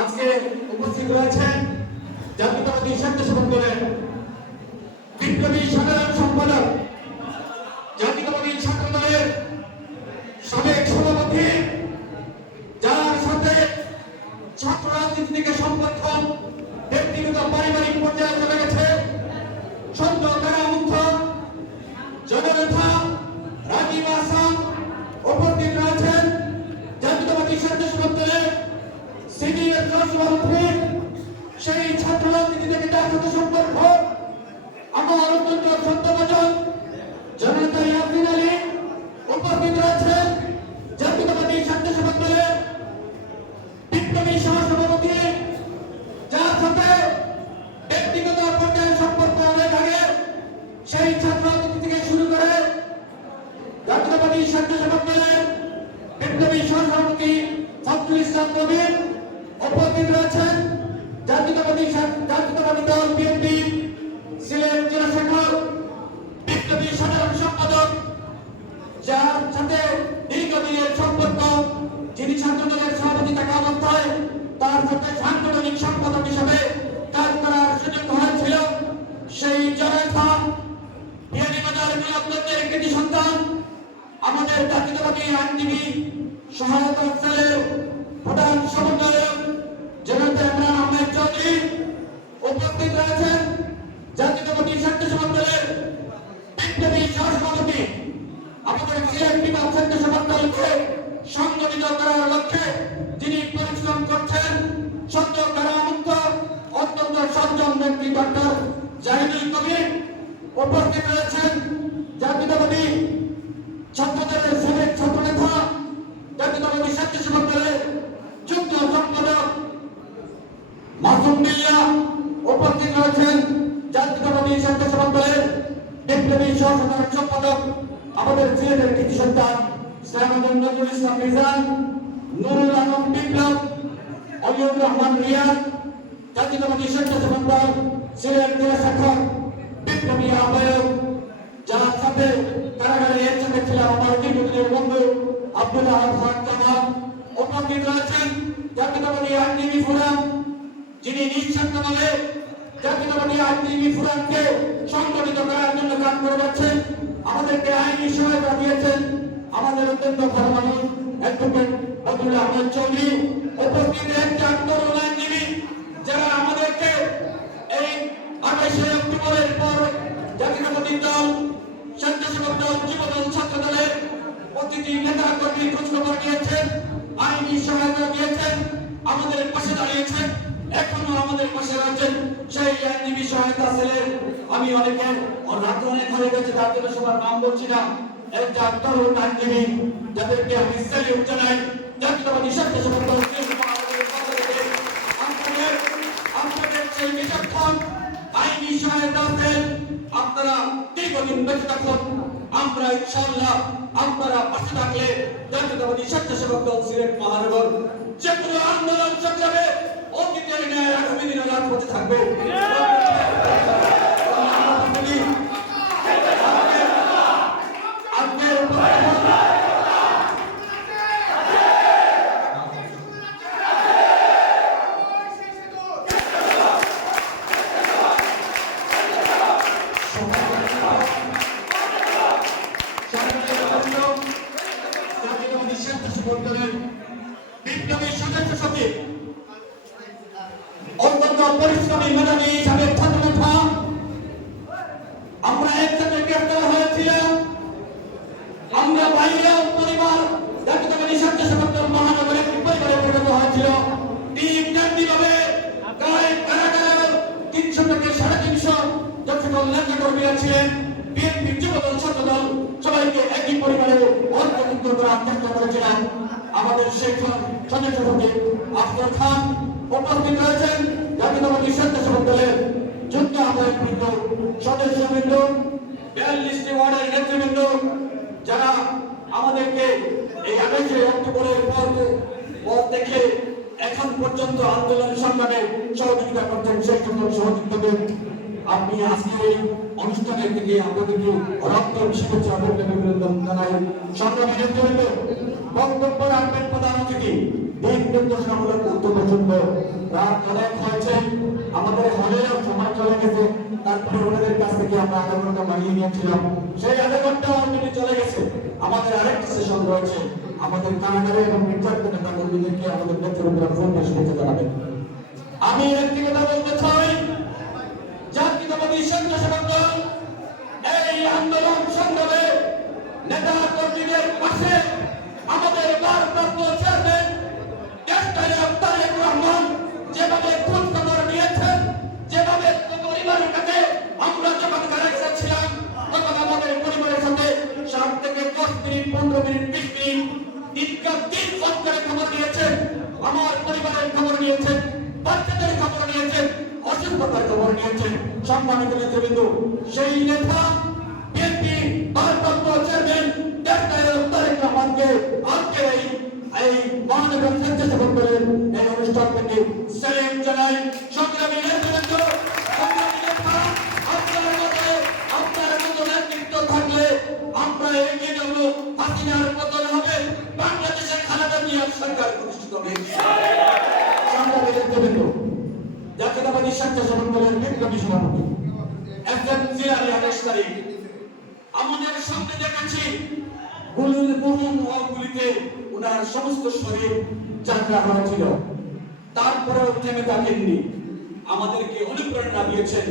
আজকে উপস্থিত রয়েছেন জাতীয়তাবাদী স্বেচ্ছাসেবক দলের বিপ্লবী সাধারণ সম্পাদক, জাতীয়তাবাদী ছাত্র দলের সাবেক সভাপতি, যার সাথে ছাত্র রাজনীতি থেকে সম্পর্ক ব্যক্তিগত পারিবারিক পর্যায়ে চলে গেছে, সদ্য কারামুক্ত জননেতা রাজীব আহসান উপস্থিত রয়েছেন জাতীয়তাবাদী স্বেচ্ছাসেবক দলের সিনিয়র সভাপতি, সেই ছাত্র রাজনীতি থেকে যার সাথে সম্পর্ক আমার অত্যন্ত শ্রদ্ধাভাজন জননেতা ইয়াসিন আলী উপস্থিত রয়েছেন জাতীয়তাবাদী স্বেচ্ছাসেবক দলের বিপ্লবী সহসভাপতি, যার সাথে ব্যক্তিগত পর্যায়ে সম্পর্ক অনেক আগে, সেই ছাত্র রাজনীতি থেকে শুরু করে জাতীয়তাবাদী স্বেচ্ছাসেবক দলের বিপ্লবী সহসভাপতি ফজলুল ইসলাম নবীন উপস্থিত রয়েছেন জাতীয়তাবাদী দল বিএনপি সিলেট জেলা শাখার বিপ্লবী সাধারণ সম্পাদক, যার সাথে দীর্ঘদিনের সম্পর্ক, যিনি ছাত্র দলের সভাপতি থাকা অবস্থায় তার সাথে সাংগঠনিক সম্পাদক হিসেবে কাজ করার সুযোগ হয়েছিল, সেই জননেতা বিয়ানীবাজার গোলাপগঞ্জের কৃতি সন্তান, আমাদের জাতীয়তাবাদী আইনজীবী সহায়তা সেলের প্রধান সমন্বয়ক জননেতা ইমরান আহমেদ চৌধুরী উপস্থিত রয়েছেন জাতীয়তাবাদী স্বেচ্ছাসেবক দলের বিপ্লবী সহসভাপতি, আমাদের সিলেট বিভাগ স্বেচ্ছাসেবক দলকে সংগঠিত করার লক্ষ্যে যিনি পরিশ্রম করছেন, সদ্য কারামুক্ত অত্যন্ত সজ্জন ব্যক্তি ডক্টর জাহিদুল কবির উপস্থিত রয়েছেন জাতীয়তাবাদী ছাত্রদলের সিলেট ছাত্র নেতা, জাতীয়তাবাদী স্বেচ্ছাসেবক দলের যুগ্ম সম্পাদক মাসুম মিল্লা উপস্থিত রয়েছেন জাতীয়তাবাদী স্বেচ্ছাসেবক দলের বিপ্লবী সহসাধারণ সম্পাদক, আমাদের সিলেটের কৃতি সন্তান ইসলামুদ্দিন নজরুল ইসলাম মিজান, নুরুল আলম বিপ্লব, অলিউর রহমান রিয়াদ, জাতীয়তাবাদী স্বেচ্ছাসেবক দল সিলেট জেলা শাখার বিপ্লবী আহ্বায়ক, যার সাথে কারাগারে একসাথে ছিলাম আমার দীর্ঘদিনের বন্ধু আব্দুল আহাদ খান জামাল উপস্থিত রয়েছেন জাতীয়তাবাদী আইনজীবী ফোরাম, যিনি নিঃস্বার্থভাবে জাতীয়তাবাদী আইনজীবী ফোরামকে সংগঠিত করার জন্য কাজ করে যাচ্ছেন, আমাদেরকে আইনি সহায়তা দিয়েছেন আমাদের অত্যন্ত ভালো মানুষ অ্যাডভোকেট আব্দুল আহমেদ চৌধুরী উপস্থিত একজন তরুণ আইনজীবী, যারা আমাদেরকে এই 28শে অক্টোবরের পর জাতীয়তাবাদী দল স্বেচ্ছাসেবক দল যুবদল ছাত্র দলের প্রতিটি নেতা কর্মী খোঁজখবর নিয়েছেন, আইনি সহায়তা দিয়েছেন, আমাদের পাশে দাঁড়িয়েছেন, এখনো আমাদের পাশে রয়েছেন সেই আইনজীবী সহায়তা সেলের আমি অনেকের রাত অনেক হয়ে গেছে, তার জন্য সবার নাম বলছি না, একজন তরুণ আইনজীবী যাদেরকে আমি স্যালিউট জানাই, জাতীয়তাবাদী স্বেচ্ছাসেবক দল আপনাদের সেই বিচক্ষণ আইনি সহায়তা সেল, আপনারা দীর্ঘদিন বেঁচে থাকুন, আমরা ইনশাআল্লাহ আপনারা পাশে থাকলে জাতীয়তাবাদী স্বেচ্ছাসেবক দল সিলেট মহানগর যে কোনো আন্দোলন সংগ্রামে অতীতের ন্যায় আগামী দিনে রাজপথে থাকবে। বিপ্লবী সদস্য সচিব অত্যন্ত পরিশ্রমী মেধাবী সাবেক ছাত্র নেতা, আমরা একসাথে গ্রেফতার হয়েছিলাম, আমরা বাইরে পরিবার জাতীয়তাবাদী স্বেচ্ছাসেবক দল মহানগর একটি পরিবারে পরিণত হয়েছিল, তিন ব্যক্তিভাবে কারাগারে 300 থেকে 350 যত সকল নেতা কর্মীরা ছিলেন, বিএনপি যুবদল ছাত্র দল সবাইকে একই পরিবারে অন্তর্ভুক্ত করার চেষ্টা করেছিলাম। আমাদের সেই সদস্যপতি আফজাল খান উপস্থিত রয়েছেন জাতীয়তাবাদী স্বেচ্ছাসেবক দলের যুগ্ম আহ্বায়কবৃন্দ, সদস্যবৃন্দ, 42টি ওয়ার্ডের নেতৃবৃন্দ, যারা আমাদেরকে এই 28শে অক্টোবরের পর থেকে এখন পর্যন্ত আন্দোলন সংগ্রামে সহযোগিতা করছেন, সেই সকল সহযোগিতাদের আমি আজকে এই অনুষ্ঠানের থেকে আপনাদেরকে রক্ত শুভেচ্ছা অভিনন্দন জানাই। সংগ্রামী নেতৃবৃন্দ বক্তব্য রাখবেন প্রধান অতিথি নির্দেশনামূলক বক্তব্য শুনবো। রাত অনেক হয়েছে, আমাদের হলেও সময় চলে গেছে। তারপরে ওনাদের কাছ থেকে আমরা আধা ঘন্টা মানিয়ে নিয়েছিলাম, সেই আধা ঘন্টা অলরেডি চলে গেছে। আমাদের আরেকটা সেশন রয়েছে, আমাদের কারাগারে এবং নির্যাতিত নেতা কর্মীদেরকে আমাদের নেতৃবৃন্দরা ফোন দিয়ে শুভেচ্ছা জানাবেন। আমি একটি কথা বলতে চাই, জাতীয়তাবাদী স্বেচ্ছাসেবক দল এই আন্দোলন সংগ্রামে নেতা কর্মীদের পাশে আমাদের ভারপ্রাপ্ত চেয়ারম্যান তারেক রহমান যেভাবে খোঁজ খবর নিয়েছেন, যেভাবে পরিবারের কাছে আমরা যখন কারাগারে ছিলাম তখন আমাদের পরিবারের সাথে 7 থেকে 10 মিনিট, 15 মিনিট, 20 মিনিট দিন ফোন করে খবর নিয়েছেন, আমার পরিবারের খবর নিয়েছেন, বাচ্চাদের খবর নিয়েছেন, অসুস্থতার খবর নিয়েছেন। সম্মানিত নেতৃবৃন্দ, সেই নেতা বিএনপি ভারপ্রাপ্ত চেয়ারম্যান তারেক রহমানকে আজকে এই মহানগর স্বেচ্ছাসেবক দলের এই অনুষ্ঠান থেকে সেলিম জানাই। সংগ্রামী নেতৃবৃন্দ, আপনার মতো নেতৃত্ব থাকলে আমরা এগিয়ে যাব, হাসিনার পতন হবে, বাংলাদেশে খালেদা জিয়ার সরকার প্রতিষ্ঠিত হবে। সংগ্রামী নেতৃবৃন্দ, জাতীয়তাবাদী স্বেচ্ছাসেবক দলের বিপ্লবী সভাপতি একজন জিয়ারি 28 তারিখ আমাদের সামনে দেখেছি গুলিতে ওনার সমস্ত শরীর যাত্রা হয়েছিল, তারপরেও থেমে থাকেননি, আমাদেরকে অনুপ্রেরণা দিয়েছেন।